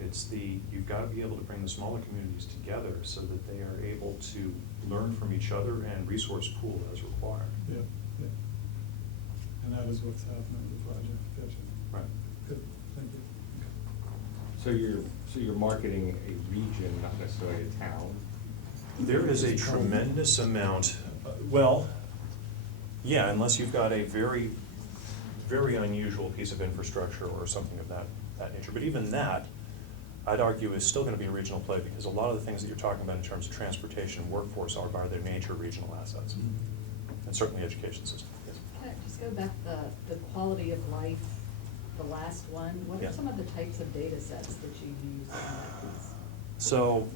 You've got to be able to bring the smaller communities together so that they are able to learn from each other and resource pool as required. Yeah, yeah. And that is what's happening with the project. Gotcha. Right. Good, thank you. So you're marketing a region, not necessarily a town? There is a tremendous amount, well, yeah, unless you've got a very, very unusual piece of infrastructure or something of that nature. But even that, I'd argue, is still gonna be a regional play, because a lot of the things that you're talking about in terms of transportation and workforce are by their major regional assets. And certainly education system, yes. Can I just go back, the quality of life, the last one, what Yeah. are some of the types of data sets that you use in that piece? So,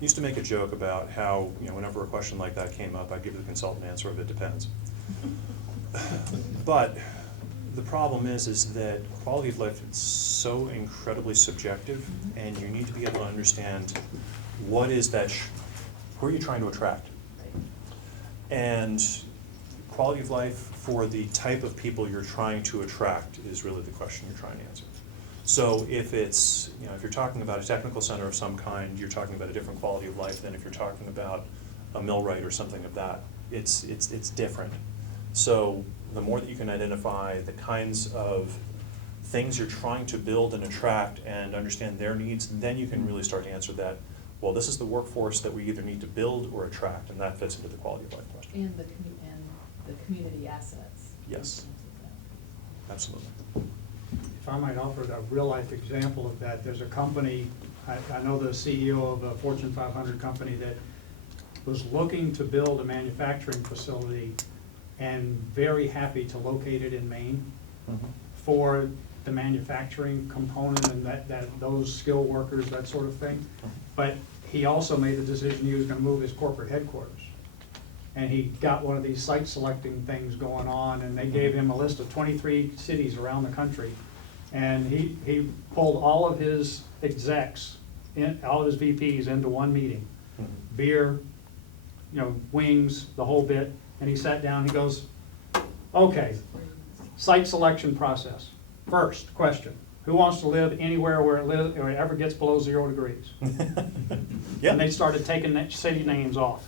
used to make a joke about how, whenever a question like that came up, I'd give the consultant answer of it depends. But the problem is that quality of life is so incredibly subjective, and you need to be able to understand what is that, who are you trying to attract? Right. And quality of life for the type of people you're trying to attract is really the question you're trying to answer. So if it's, if you're talking about a technical center of some kind, you're talking about a different quality of life than if you're talking about a millwright or something of that. It's different. So the more that you can identify the kinds of things you're trying to build and attract and understand their needs, then you can really start to answer that, well, this is the workforce that we either need to build or attract, and that fits into the quality of life question. And the community assets. Yes. Absolutely. If I might offer a real-life example of that, there's a company, I know the CEO of a Fortune 500 company that was looking to build a manufacturing facility and very happy to locate it in Maine for the manufacturing component and those skilled workers, that sort of thing. But he also made the decision he was gonna move his corporate headquarters. And he got one of these site selecting things going on, and they gave him a list of 23 cities around the country. And he pulled all of his execs, all of his VPs into one meeting. Beer, wings, the whole bit. And he sat down, he goes, okay, site selection process. First question, who wants to live anywhere where it ever gets below 0 degrees? Yeah. And they started taking city names off.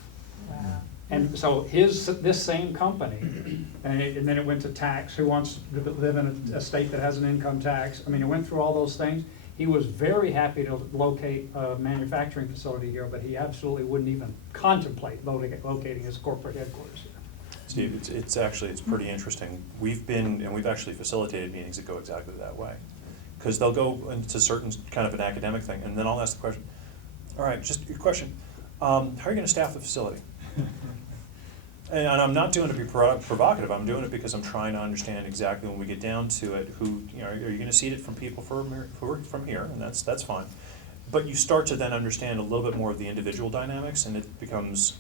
Wow. And so this same company, and then it went to tax, who wants to live in a state that has an income tax. I mean, it went through all those things. He was very happy to locate a manufacturing facility here, but he absolutely wouldn't even contemplate locating his corporate headquarters here. Steve, it's pretty interesting. We've actually facilitated meetings that go exactly that way. Because they'll go into certain kind of an academic thing, and then I'll ask the question, all right, just a question, how are you gonna staff the facility? And I'm not doing it to be provocative, I'm doing it because I'm trying to understand exactly when we get down to it, are you gonna seed it from people who are from here, and that's fine. But you start to then understand a little bit more of the individual dynamics, and it becomes,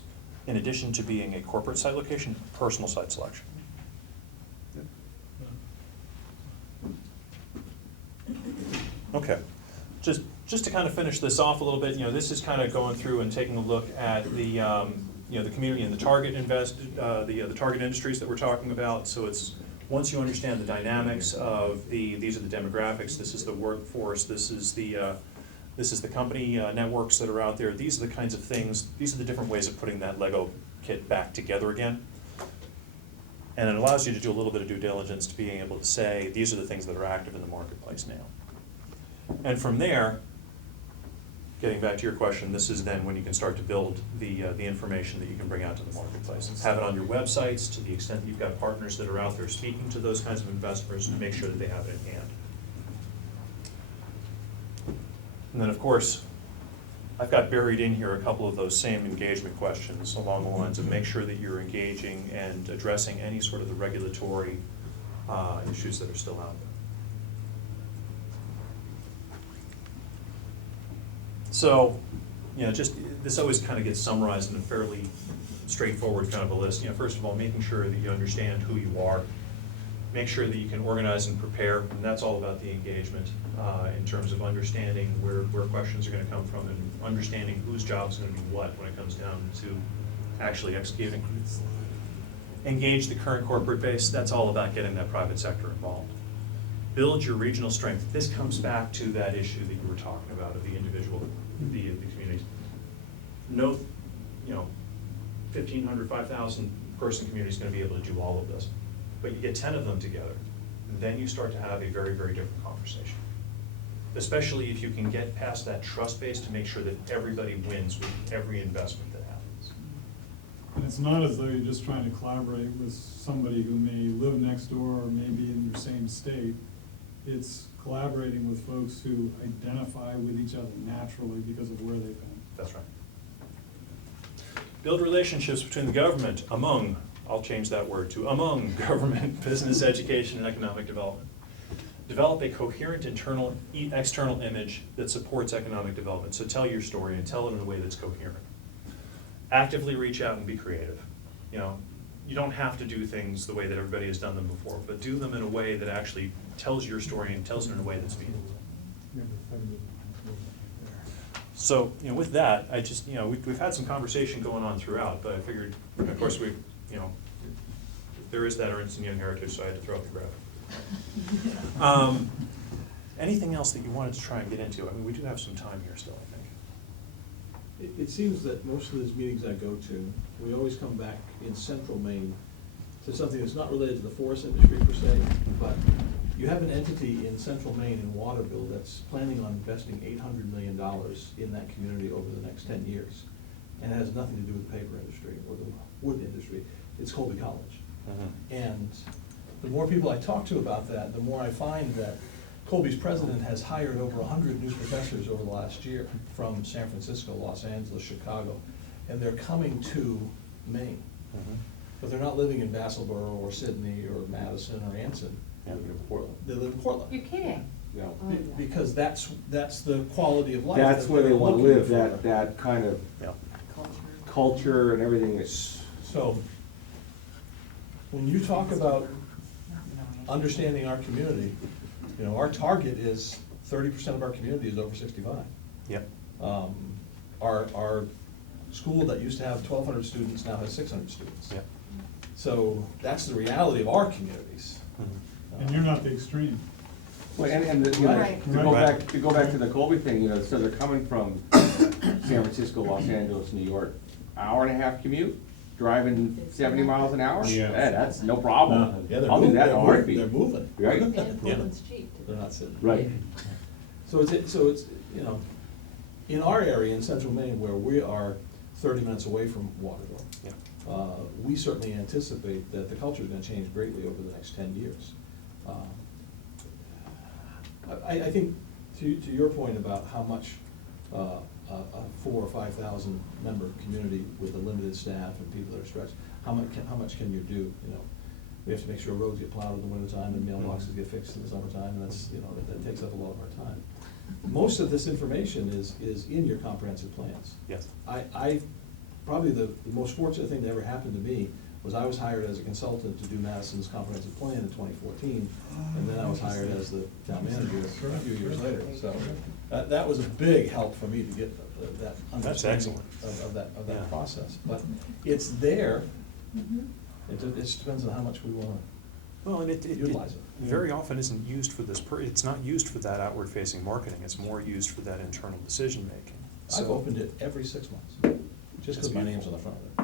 in addition to being a corporate site location, personal site selection. Okay, just to kind of finish this off a little bit, this is kind of going through and taking a look at the, the community and the target the target industries that we're talking about. So it's, once you understand the dynamics of these are the demographics, this is the workforce, this is the this is the company networks that are out there, these are the kinds of things, these are the different ways of putting that Lego kit back together again. And it allows you to do a little bit of due diligence to being able to say, these are the things that are active in the marketplace now. And from there, getting back to your question, this is then when you can start to build the information that you can bring out to the marketplace. Have it on your websites to the extent that you've got partners that are out there speaking to those kinds of investors, to make sure that they have it in hand. And then, of course, I've got buried in here a couple of those same engagement questions along the lines of make sure that you're engaging and addressing any sort of the regulatory issues that are still out there. So, just, this always kind of gets summarized in a fairly straightforward kind of a list. First of all, making sure that you understand who you are, make sure that you can organize and prepare, and that's all about the engagement in terms of understanding where questions are going to come from and understanding whose job is going to be what when it comes down to actually executing. Engage the current corporate base. That's all about getting that private sector involved. Build your regional strength. This comes back to that issue that you were talking about of the individual, the communities. No, 1,500, 5,000 person community is going to be able to do all of this. But you get 10 of them together, and then you start to have a very, very different conversation. Especially if you can get past that trust base to make sure that everybody wins with every investment that happens. And it's not as though you're just trying to collaborate with somebody who may live next door or may be in your same state. It's collaborating with folks who identify with each other naturally because of where they've been. That's right. Build relationships between the government, I'll change that word to among government, business, education, and economic development. Develop a coherent internal, external image that supports economic development. So tell your story and tell it in a way that's coherent. Actively reach out and be creative. You don't have to do things the way that everybody has done them before, but do them in a way that actually tells your story and tells it in a way that's feasible. So, with that, I just, we've had some conversation going on throughout, but I figured, of course, there is that Ernst & Young heritage, so I had to throw up the graphic. Anything else that you wanted to try and get into? I mean, we do have some time here still, I think. It seems that most of these meetings I go to, we always come back in central Maine to something that's not related to the forest industry per se, but you have an entity in central Maine in Waterville that's planning on investing $800 million in that community over the next 10 years. And it has nothing to do with the paper industry or the wood industry. It's Colby College. And the more people I talk to about that, the more I find that Colby's president has hired over 100 new professors over the last year from San Francisco, Los Angeles, Chicago, and they're coming to Maine. But they're not living in Vassalboro or Sydney or Madison or Anson. They live in Portland. They live in Portland. You're kidding? Yeah. Because that's the quality of life. That's that where they they're want to looking live, for. that kind of Culture. culture and everything is, So, when you talk about understanding our community, our target is 30% of our community is over 65. Yep. Our school that used to have 1,200 students now has 600 students. Yep. So that's the reality of our communities. And you're not the extreme. well, and Right. to go back to the Colby thing, so they're coming from San Francisco, Los Angeles, New York, hour-and-a-half commute, driving 70 miles an hour? Yeah. That's no problem. Yeah, they're I'll do moving, that in a heartbeat. they're moving. Right? And Portland's cheap. They're not sitting. Right. So it's, in our area in central Maine where we are 30 minutes away from Waterville, Yeah. we certainly anticipate that the culture is gonna change greatly over the next 10 years. I think, to your point about how much a 4,000 or 5,000 member community with a limited staff and people that are stretched, how much can you do? We have to make sure roads get plowed in the wintertime and mailboxes get fixed in the summertime, and that's, that takes up a lot of our time. Most of this information is in your comprehensive plans. Yes. I probably the most fortunate thing that ever happened to me was I was hired as a consultant to do Madison's comprehensive plan in 2014, and then I was hired as the town manager a few years later. So that was a big help for me to get that understanding of that Yeah. process. But it's there. It just depends on how much we want to Well, and it Utilize it. very often isn't used for this, it's not used for that outward-facing marketing, it's more used for that internal decision-making. I've So- opened it every 6 months, just because my name's on the front of it.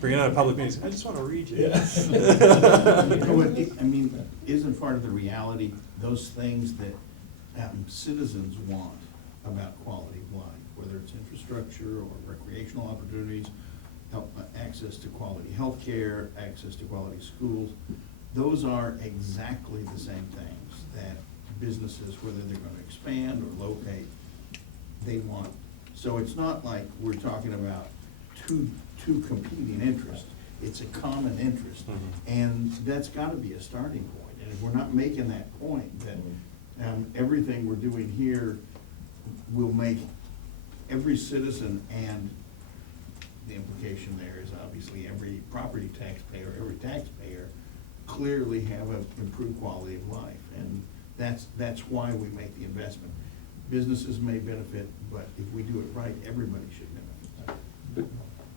Bring it out of public meetings, I just want to read you. You know what, I mean, isn't part of the reality, those things that citizens want about quality of life, whether it's infrastructure or recreational opportunities, access to quality healthcare, access to quality schools, those are exactly the same things that businesses, whether they're gonna expand or locate, they want. So it's not like we're talking about two competing interests, it's a common interest. And that's gotta be a starting point. And if we're not making that point, then everything we're doing here will make every citizen, and the implication there is obviously every property taxpayer, every taxpayer clearly have an improved quality of life. And that's why we make the investment. Businesses may benefit, but if we do it right, everybody should benefit. But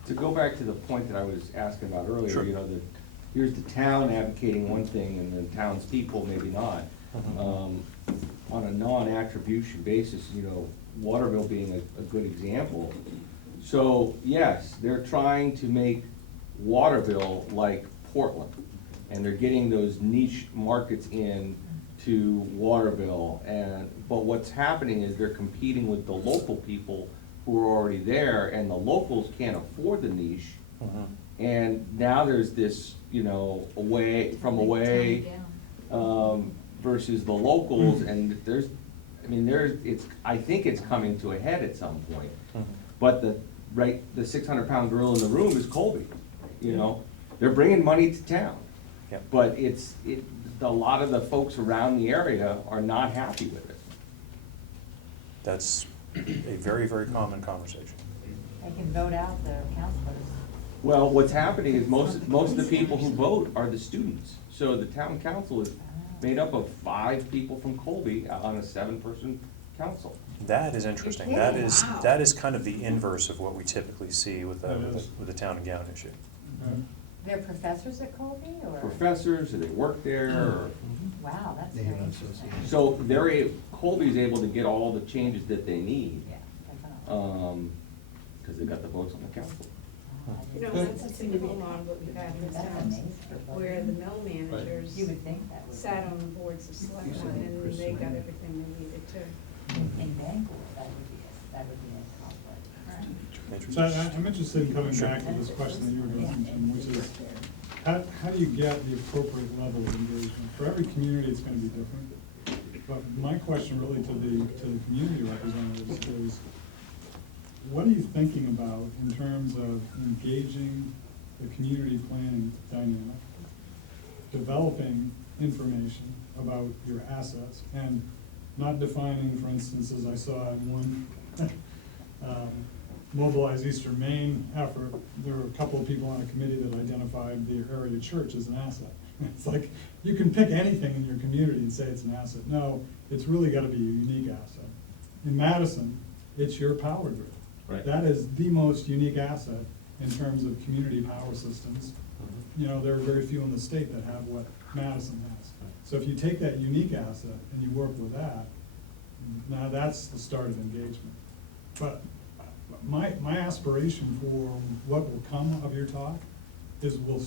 to go back to the point that I was asking about earlier, Sure. you know, that here's the town advocating one thing and the town's people maybe not. On a non-attribution basis, you know, Waterville being a good example. So, yes, they're trying to make Waterville like Portland, and they're getting those niche markets in to Waterville, but what's happening is they're competing with the local people who are already there, and the locals can't afford the niche. And now there's this, you know, away versus the locals, and I think it's coming to a head at some point. But the 600-pound gorilla in the room is Colby, you know? They're bringing money to town. Yep. But a lot of the folks around the area are not happy with it. That's a very, very common conversation. They can vote out the councilors. Well, what's happening is most of the people who vote are the students. So the town council is made up of 5 people from Colby on a 7-person council. That is interesting. You're That kidding. is, Wow. that is kind of the inverse of what we typically see with That is. the town and gown issue. They're professors at Colby, or? Professors, or they work there, or, Wow, that's They very have an interesting. association. so Colby's able to get all the changes that they need, Yeah, definitely. because they got the votes on the council. You know, that's a typical model that we've had in this That's town, amazing. where the mill managers You would think that would. sat on the boards of selectmen, and they got everything they needed to. In Bangor, that would be a conflict. So I'm interested in coming back to this question that you were asking, Jim, which is, how do you get the appropriate level of engagement? For every community, it's gonna be different. But my question really to the community representatives is, what are you thinking about in terms of engaging the community planning dynamic, developing information about your assets, and not defining, for instance, as I saw in one Mobilize Eastern Maine effort, there were a couple of people on a committee that identified the area church as an asset. It's like, you can pick anything in your community and say it's an asset. No, it's really gotta be a unique asset. In Madison, it's your power grid. Right. That is the most unique asset in terms of community power systems. You know, there are very few in the state that have what Madison has. So if you take that unique asset and you work with that, now that's the start of engagement. But my aspiration for what will come of your talk is we'll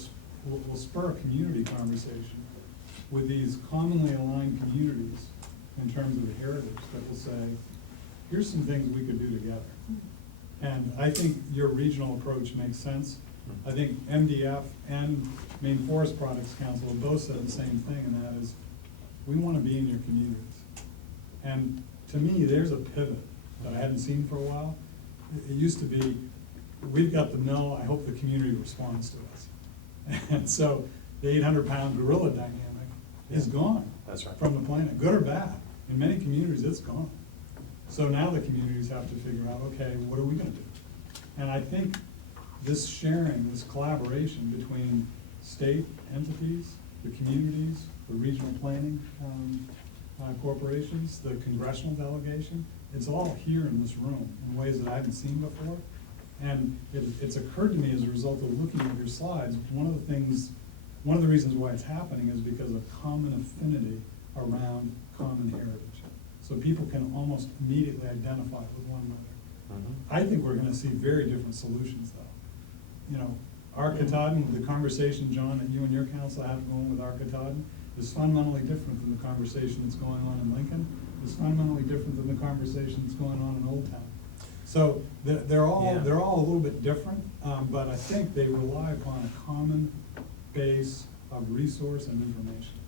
spur a community conversation with these commonly aligned communities in terms of the heritage that will say, here's some things we could do together. And I think your regional approach makes sense. I think MDF and Maine Forest Products Council have both said the same thing, and that is, we want to be in your communities. And to me, there's a pivot that I hadn't seen for a while. It used to be, we've got the mill, I hope the community responds to us. And so the 800-pound gorilla dynamic is gone. That's right. From the planet, good or bad. In many communities, it's gone. So now the communities have to figure out, okay, what are we gonna do? And I think this sharing, this collaboration between state entities, the communities, the regional planning corporations, the congressional delegation, it's all here in this room in ways that I haven't seen before. And it's occurred to me as a result of looking at your slides, one of the reasons why it's happening is because of common affinity around common heritage. So people can almost immediately identify with one another. I think we're gonna see very different solutions though. You know, our Katahdin, the conversation, John, that you and your council have going with our Katahdin is fundamentally different than the conversation that's going on in Lincoln. It's fundamentally different than the conversation that's going on in Old Town. So they're all a little bit different, but I think they rely upon a common base of resource and information.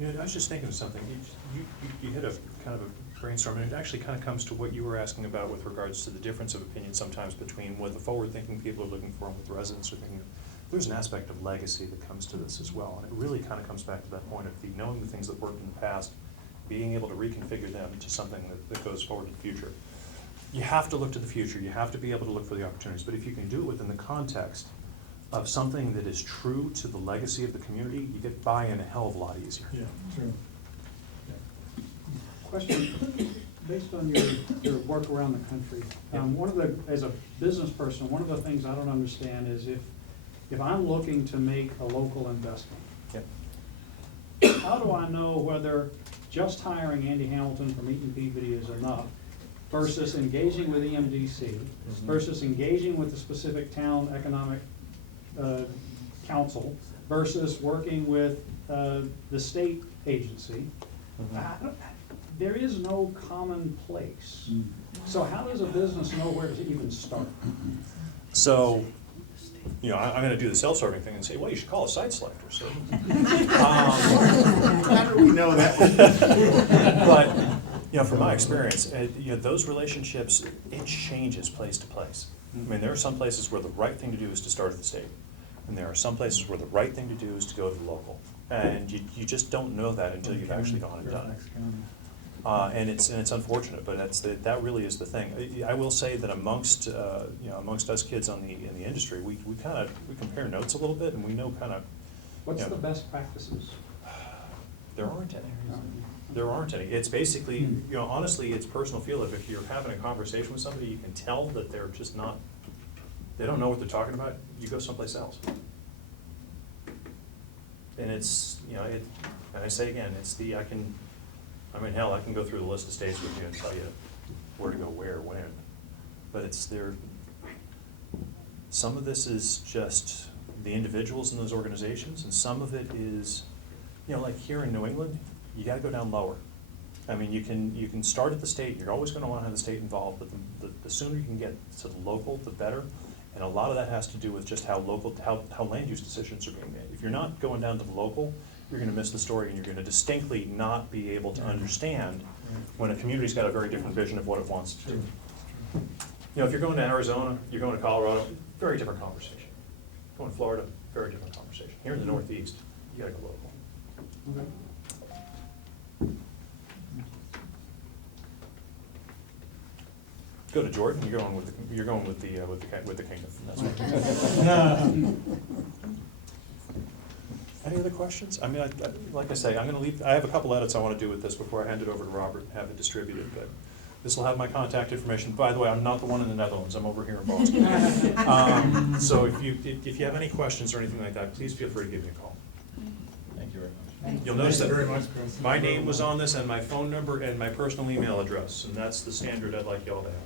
Yeah, I was just thinking of something. You hit a kind of a brainstorm, and it actually kind of comes to what you were asking about with regards to the difference of opinion sometimes between what the forward-thinking people are looking for and what the residents are thinking. There's an aspect of legacy that comes to this as well, and it really kind of comes back to that point of knowing the things that worked in the past, being able to reconfigure them to something that goes forward to the future. You have to look to the future. You have to be able to look for the opportunities, but if you can do it within the context of something that is true to the legacy of the community, you get buy-in a hell of a lot easier. Yeah, true. Question, based on your work around the country, as a business person, one of the things I don't understand is if I'm looking to make a local investment, how do I know whether just hiring Andy Hamilton from Eaton Peabody is enough versus engaging with EMDC, versus engaging with the specific town economic council, versus working with the state agency? There is no common place. So how does a business know where to even start? So, you know, I'm gonna do the self-serving thing and say, well, you should call a site selector, so. How do we know that? But, you know, from my experience, you know, those relationships, it changes place to place. I mean, there are some places where the right thing to do is to start at the state, and there are some places where the right thing to do is to go to the local. And you just don't know that until you've actually gone and done it. And it's unfortunate, but that really is the thing. I will say that amongst us kids in the industry, we compare notes a little bit, and we know kind of. What's the best practices? There aren't any. There aren't any. It's basically, you know, honestly, it's personal feel. If you're having a conversation with somebody, you can tell that they're just not. They don't know what they're talking about. You go someplace else. And it's, you know, and I say again, I mean, hell, I can go through the list of states with you and tell you where to go, where, when. But it's there, some of this is just the individuals in those organizations, and some of it is, you know, like here in New England, you gotta go down lower. I mean, you can start at the state, you're always gonna wanna have the state involved, but the sooner you can get to the local, the better. And a lot of that has to do with just how land use decisions are being made. If you're not going down to the local, you're gonna miss the story, and you're gonna distinctly not be able to understand when a community's got a very different vision of what it wants to do. You know, if you're going to Arizona, you're going to Colorado, very different conversation. Going to Florida, very different conversation. Here in the Northeast, you gotta go local. Okay. Go to Jordan, you're going with the kingdom. That's right. Any other questions? I mean, like I say, I'm gonna leave, I have a couple edits I wanna do with this before I hand it over to Robert and have it distributed, but this will have my contact information. By the way, I'm not the one in the Netherlands, I'm over here in Boston. So if you have any questions or anything like that, please feel free to give me a call. Thank you very much. You'll notice that Thank you very much, Chris. my name was on this, and my phone number and my personal email address, and that's the standard I'd like y'all to have.